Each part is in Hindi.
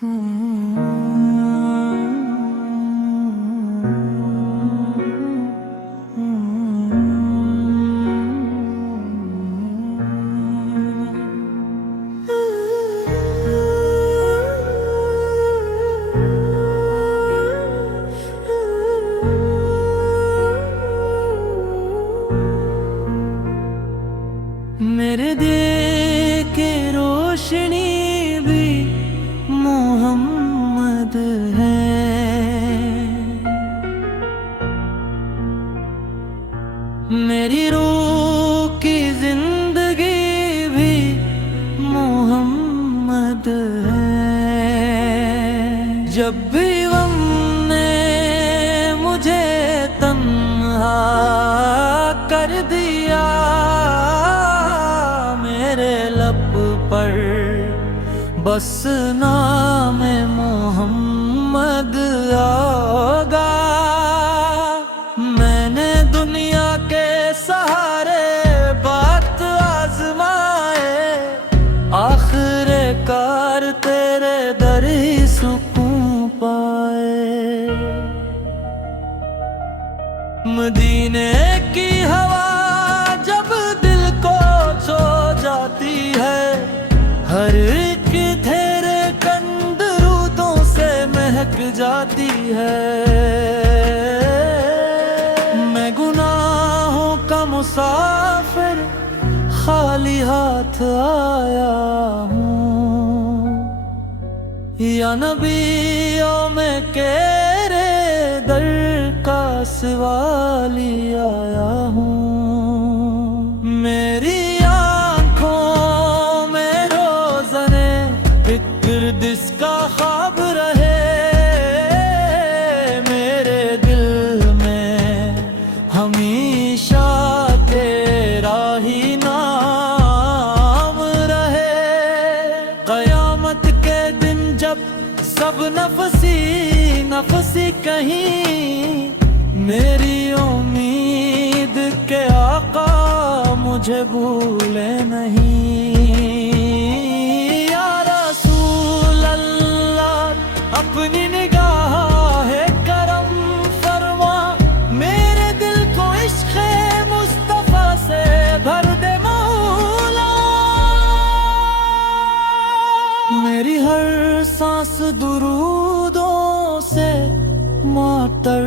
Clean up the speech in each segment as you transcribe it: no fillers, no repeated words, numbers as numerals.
मेरे दिल की रोशनी भी मोहम्मद है, मेरी रूह की जिंदगी भी मोहम्मद है। जब भी गम ने मुझे तन्हा कर दिया, मेरे लब पर बस नाम मोहम्मद आगा। मैंने दुनिया के सहारे बात आजमाए, आखिरकार तेरे दर ही सुकून पाए। मदीने की हवा जब दिल को छू जाती है, हर एक तेरे कंदरूदों से महक जाती है। मैं गुनाहों का मुसाफिर खाली हाथ आया हूँ, या नबियों में तेरे दर का सवाली आया हूँ। मेरी जिसका ख्वाब रहे, मेरे दिल में हमेशा तेरा ही नाम रहे। कयामत के दिन जब सब नफसी नफसी कहीं, मेरी उम्मीद के आका मुझे भूले नहीं। अपनी निगाह है करम फरमा, मेरे दिल को इश्क़ मुस्तफ़ा से भर दे मौला। मेरी हर सांस दुरूदों से मातर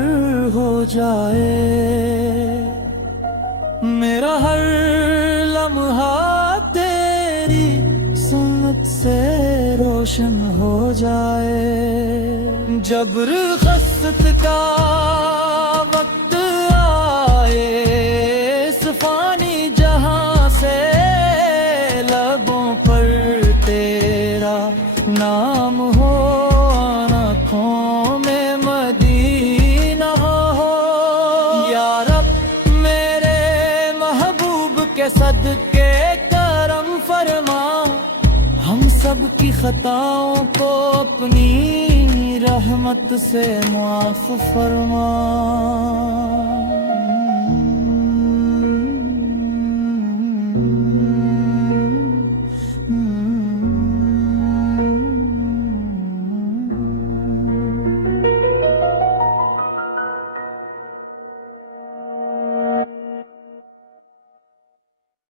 हो जाए, मेरा हर लम्हा तेरी सुन्नत से रोशन हो जाए। जब रुख़सत का वक्त आए, इस फ़ानी जहां से लबों पर तेरा नाम हो, आँखों में मदीना हो। या रब मेरे महबूब के सदके करम फरमा, हम सब की खताओं को अपनी रहमत से माफ फरमा।